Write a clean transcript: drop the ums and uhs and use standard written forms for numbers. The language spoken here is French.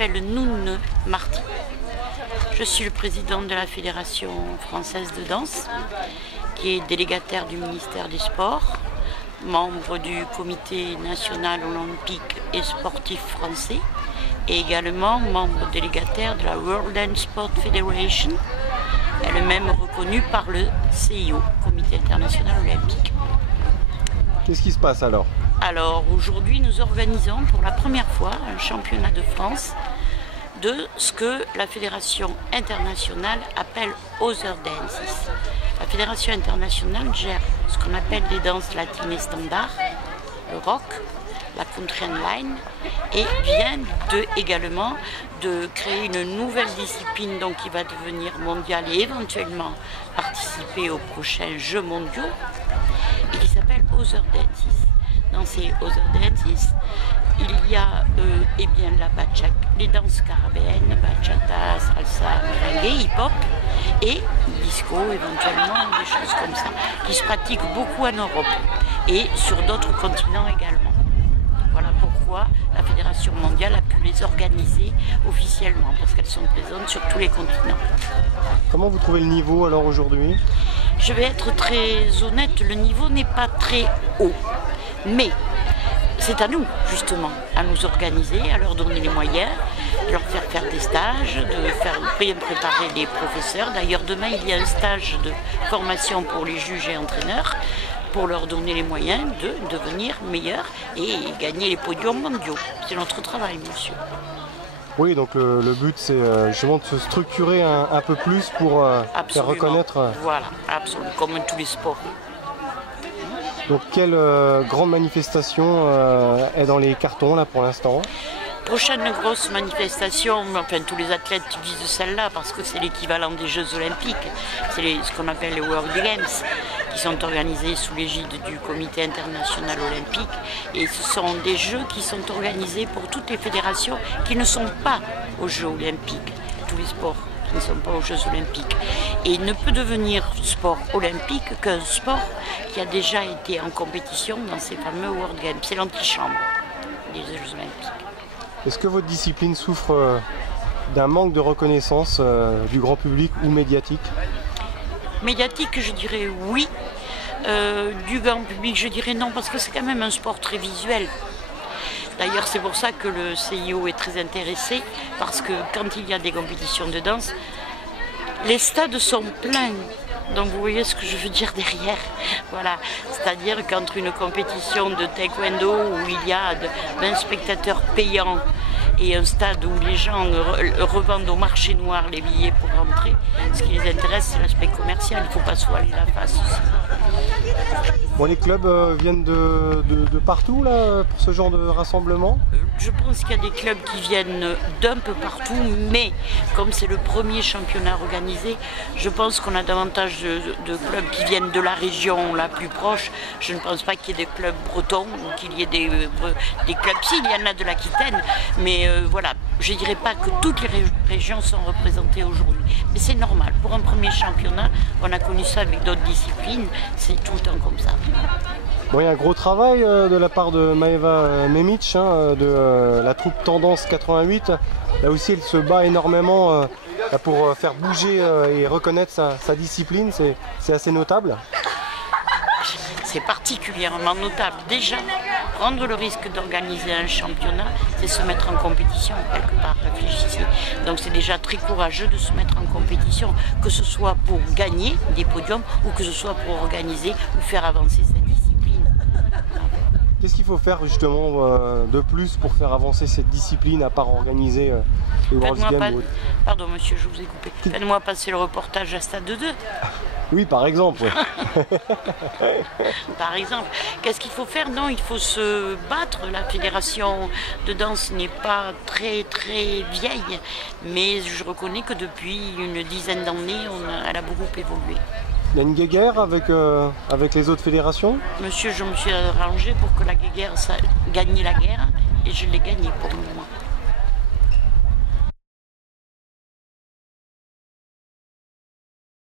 m'appelle Noun Marty. Je suis le président de la Fédération française de danse, qui est délégataire du ministère des Sports, membre du Comité national olympique et sportif français, et également membre délégataire de la World Dance Sport Federation, elle-même reconnue par le CIO, Comité international olympique. Qu'est-ce qui se passe alors? Alors aujourd'hui, nous organisons pour la première fois un championnat de France de ce que la Fédération internationale appelle Other Dances. La Fédération internationale gère ce qu'on appelle les danses latines et standards, le rock, la country and line, et vient également de créer une nouvelle discipline donc, qui va devenir mondiale et éventuellement participer aux prochains Jeux mondiaux, et qui s'appelle Other Dances. Dans ces Other Dances, il y a eh bien, la bachata, les danses caribéennes, bachata, salsa, merengue, hip-hop et disco éventuellement, des choses comme ça, qui se pratiquent beaucoup en Europe et sur d'autres continents également. Voilà pourquoi la Fédération mondiale a pu les organiser officiellement, parce qu'elles sont présentes sur tous les continents. Comment vous trouvez le niveau alors aujourd'hui? Je vais être très honnête, le niveau n'est pas très haut, mais c'est à nous, justement, à nous organiser, à leur donner les moyens, de leur faire des stages, de faire bien préparer les professeurs. D'ailleurs, demain, il y a un stage de formation pour les juges et entraîneurs, pour leur donner les moyens de devenir meilleurs et gagner les podiums mondiaux. C'est notre travail, monsieur. Oui, donc le but, c'est justement de se structurer un peu plus pour faire reconnaître... Voilà, absolument, comme tous les sports. Donc quelle grande manifestation est dans les cartons là pour l'instant? Prochaine grosse manifestation, enfin tous les athlètes disent celle-là parce que c'est l'équivalent des Jeux Olympiques, c'est ce qu'on appelle les World Games, qui sont organisés sous l'égide du Comité international olympique, et ce sont des Jeux qui sont organisés pour toutes les fédérations qui ne sont pas aux Jeux Olympiques, tous les sports qui ne sont pas aux Jeux Olympiques. Et il ne peut devenir sport olympique qu'un sport qui a déjà été en compétition dans ces fameux World Games. C'est l'antichambre des Jeux Olympiques. Est-ce que votre discipline souffre d'un manque de reconnaissance du grand public ou médiatique? Médiatique, je dirais oui. Du grand public, je dirais non, parce que c'est quand même un sport très visuel. D'ailleurs, c'est pour ça que le CIO est très intéressé, parce que quand il y a des compétitions de danse, les stades sont pleins. Donc vous voyez ce que je veux dire derrière. Voilà, c'est-à-dire qu'entre une compétition de taekwondo où il y a 20 spectateurs payants et un stade où les gens revendent au marché noir les billets pour rentrer, ce qui les intéresse, c'est l'aspect commercial. Il ne faut pas se voiler la face aussi. Bon, les clubs viennent de partout là, pour ce genre de rassemblement? Je pense qu'il y a des clubs qui viennent d'un peu partout, mais comme c'est le premier championnat organisé, je pense qu'on a davantage de clubs qui viennent de la région la plus proche. Je ne pense pas qu'il y ait des clubs bretons ou qu'il y ait des clubs, si, il y en a de l'Aquitaine, mais voilà, je ne dirais pas que toutes les régions sont représentées aujourd'hui. Mais c'est normal, pour un premier championnat, on a connu ça avec d'autres disciplines, c'est tout le temps comme ça. Bon, il y a un gros travail de la part de Maeva Memic, de la troupe Tendance 88. Là aussi, elle se bat énormément pour faire bouger et reconnaître sa discipline. C'est assez notable. C'est particulièrement notable. Déjà, prendre le risque d'organiser un championnat, c'est se mettre en compétition, quelque part, réfléchissez. Donc c'est déjà très courageux de se mettre en compétition, que ce soit pour gagner des podiums ou que ce soit pour organiser ou faire avancer cette discipline. Qu'est-ce qu'il faut faire justement de plus pour faire avancer cette discipline à part organiser les World Games? Pardon monsieur, je vous ai coupé. Faites-moi passer le reportage à Stade 2. Oui, par exemple. Par exemple. Qu'est-ce qu'il faut faire? Non, il faut se battre. La fédération de danse n'est pas très très vieille, mais je reconnais que depuis une dizaine d'années, elle a beaucoup évolué. Il y a une guéguerre avec les autres fédérations? Monsieur, je me suis arrangé pour que la guéguerre gagne la guerre, et je l'ai gagnée pour le moment.